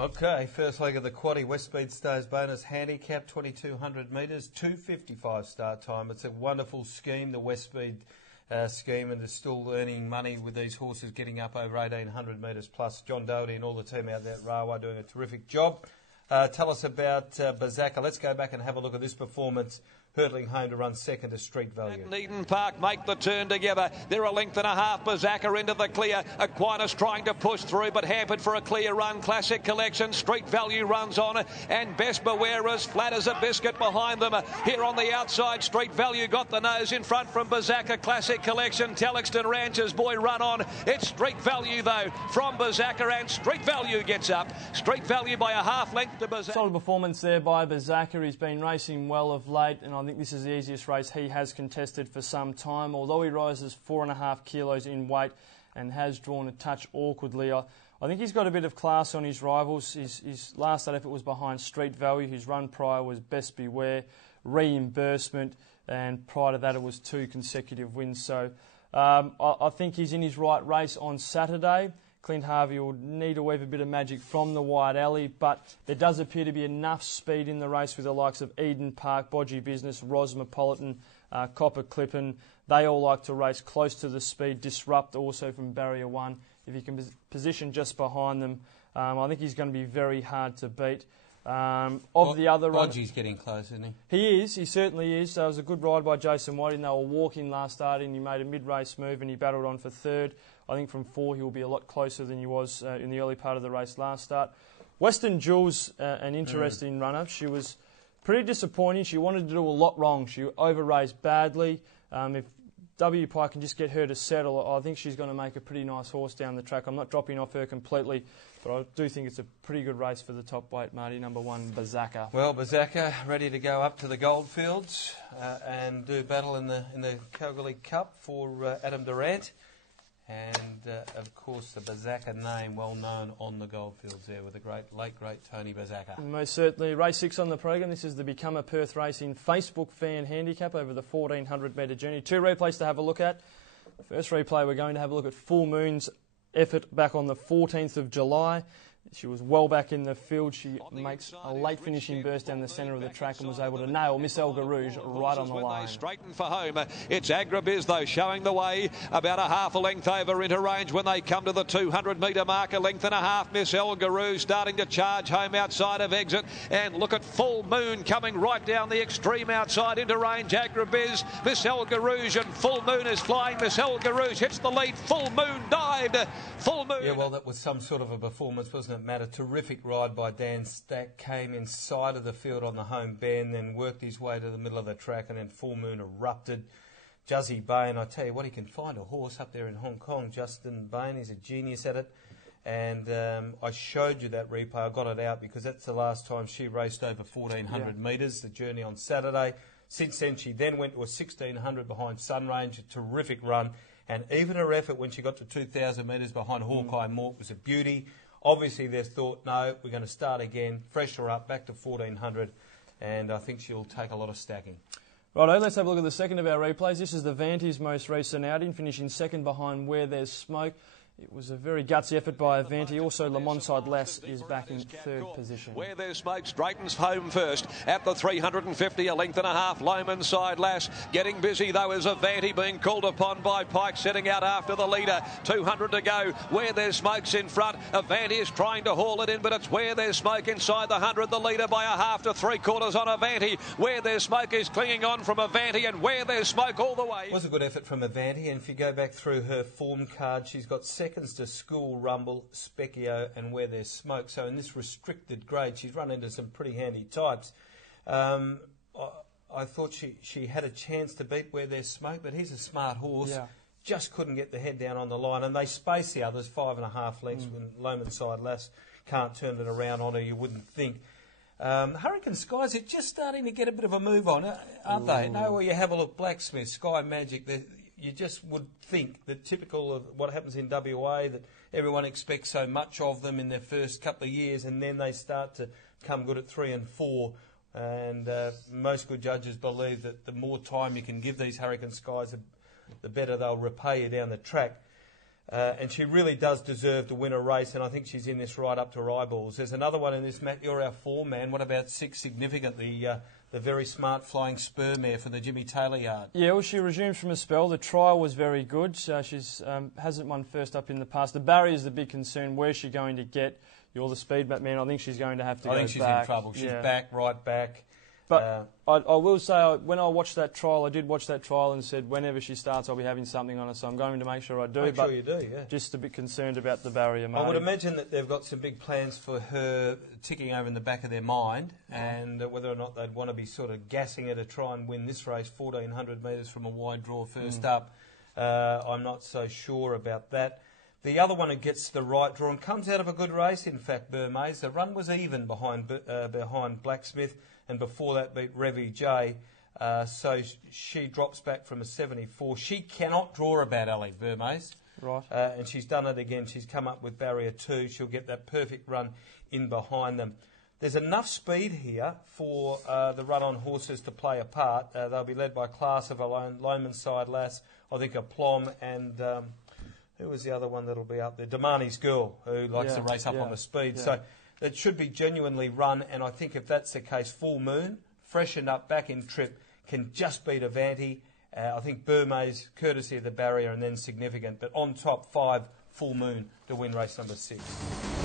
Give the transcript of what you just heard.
Okay, first leg of the quaddie, Westspeed Stars bonus handicap, 2,200 metres, 2:55 start time. It's a wonderful scheme, the Westspeed scheme, and they're still earning money with these horses getting up over 1,800 metres plus. John Doherty and all the team out there at Rawa doing a terrific job. Tell us about Bazaka. Let's go back and have a look at this performance. Hurtling home to run second to Street Value. Eden Park make the turn together. They're a length and a half. Bazaka into the clear. Aquinas trying to push through, but hampered for a clear run. Classic Collection. Street Value runs on, and Best Beware as flat as a biscuit behind them. Here on the outside, Street Value got the nose in front from Bazaka. Classic Collection. Telixton Rancher's boy run on. It's Street Value though from Bazaka, and Street Value gets up. Street Value by a half length to Bazaka. Solid performance there by Bazaka. He's been racing well of late, and I think this is the easiest race he has contested for some time. Although he rises 4.5 kilos in weight and has drawn a touch awkwardly, I think he's got a bit of class on his rivals. His last effort was behind Street Value. His run prior was Best Beware, Reimbursement, and prior to that it was 2 consecutive wins. So I think he's in his right race on Saturday. Clint Harvey will need to weave a bit of magic from the wide alley, but there does appear to be enough speed in the race with the likes of Eden Park, Bodgy Business, Rosmopolitan, Copper Clippin. They all like to race close to the speed. Disrupt also from Barrier 1. If he can position just behind them, I think he's going to be very hard to beat. The other Bodgy's getting close, isn't he? He is. He certainly is. So it was a good ride by Jason Whiting. They were walking last start, and he made a mid-race move and he battled on for third. I think from 4 he will be a lot closer than he was in the early part of the race last start. Western Jules, an interesting runner. She was pretty disappointing. She wanted to do a lot wrong. She over-raced badly. If W. Pike can just get her to settle, I think she's going to make a pretty nice horse down the track. I'm not dropping off her completely, but I do think it's a pretty good race for the top weight, Marty. Number 1, Bazaka. Well, Bazaka ready to go up to the Goldfields and do battle in the Calgary Cup for Adam Durant. And, of course, the Bazaka name well known on the Goldfields there with the late great Tony Bazaka. Most certainly. Race 6 on the program. This is the Become a Perth Racing Facebook fan handicap over the 1,400 metre journey. 2 replays to have a look at. The first replay, we're going to have a look at Full Moon's effort back on the 14th of July. She was well back in the field. She makes a late finishing burst down the centre of the track and was able to nail Miss Elga Rouge right on the line. They straighten for home. It's Agrabiz though showing the way about a half a length over into range when they come to the 200 metre mark. A length and a half. Miss Elga Rouge starting to charge home outside of exit, and look at Full Moon coming right down the extreme outside into range. Agrabiz, Miss Elga Rouge, and Full Moon is flying. Miss Elga Rouge hits the lead. Full Moon dived. Full Moon. Yeah, well, that was some sort of a performance, wasn't it, Matt? A terrific ride by Dan Stack. Came inside of the field on the home bend, then worked his way to the middle of the track, and then Full Moon erupted. Juzzy Bain, I tell you what, he can find a horse up there in Hong Kong. Justin Bain, he's a genius at it. And I showed you that replay. I got it out because that's the last time she raced over 1,400 metres, the journey on Saturday. Since then, she then went to a 1,600 behind Sunrange, a terrific run. And even her effort when she got to 2,000 metres behind Hawkeye Mort was a beauty. Obviously, they thought, no, we're going to start again, fresh her up, back to 1,400, and I think she'll take a lot of stacking. Righto, let's have a look at the second of our replays. This is the Vanty's most recent outing, finishing second behind Where There's Smoke. It was a very gutsy effort by Avanti. Also, Lamonside Less is back in third position. Where There's Smoke straightens home first at the 350, a length and a half. Lomonside Lass getting busy though is Avanti being called upon by Pike, setting out after the leader. 200 to go. Where There's Smoke's in front. Avanti is trying to haul it in, but it's Where There's Smoke inside the 100. The leader by a half to 3/4 on Avanti. Where There's Smoke is clinging on from Avanti, and Where There's Smoke all the way. It was a good effort from Avanti, and if you go back through her form card, she's got seconds to School, Rumble, Specchio, and Where There's Smoke. So in this restricted grade, she's run into some pretty handy types. I thought she had a chance to beat Where There's Smoke, but he's a smart horse. Yeah. Just couldn't get the head down on the line, and they space the others 5.5 lengths when Lomonside Lass can't turn it around on her, you wouldn't think. Hurricane Skies are just starting to get a bit of a move on, aren't they? No, where you have a look, Blacksmith, Sky Magic, you just would think that typical of what happens in WA, that everyone expects so much of them in their first couple of years, and then they start to come good at 3 and 4. And most good judges believe that the more time you can give these Hurricane Skies, the better they'll repay you down the track. And she really does deserve to win a race, and I think she's in this right up to eyeballs. There's another one in this, Matt. You're our 4 man. What about 6 Significantly? The very smart flying spur mare for the Jimmy Taylor yard. Yeah, well, she resumes from a spell. The trial was very good. She's hasn't won first up in the past. The barrier is the big concern. Where's she going to get? You're the speed man. I think she's going to have to go back. I think she's in trouble. She's back, right back. But I will say, when I watched that trial, I did watch that trial and said, whenever she starts, I'll be having something on her. So I'm going to make sure I do. Make sure you do, yeah. Just a bit concerned about the barrier, Marty. I would imagine that they've got some big plans for her ticking over in the back of their mind, and whether or not they'd want to be sort of gassing her to try and win this race, 1,400 metres from a wide draw first up. I'm not so sure about that. The other one who gets the right draw and comes out of a good race, in fact, Burmese. The run was even behind Blacksmith, and before that beat Revy J. So she drops back from a 74. She cannot draw about Ali, Burmese. Right. And she's done it again. She's come up with barrier 2. She'll get that perfect run in behind them. There's enough speed here for the run-on horses to play a part. They'll be led by Class of Alone, Lomanside Lass, I think a Plom, and who was the other one that'll be up there? Damani's Girl, who likes to race up on the speed. Yeah. So it should be genuinely run, and I think if that's the case, Full Moon, freshened up, back in trip, can just beat Avanti. I think Burmese, courtesy of the barrier, and then Significant. But on top, 5, Full Moon to win race number 6.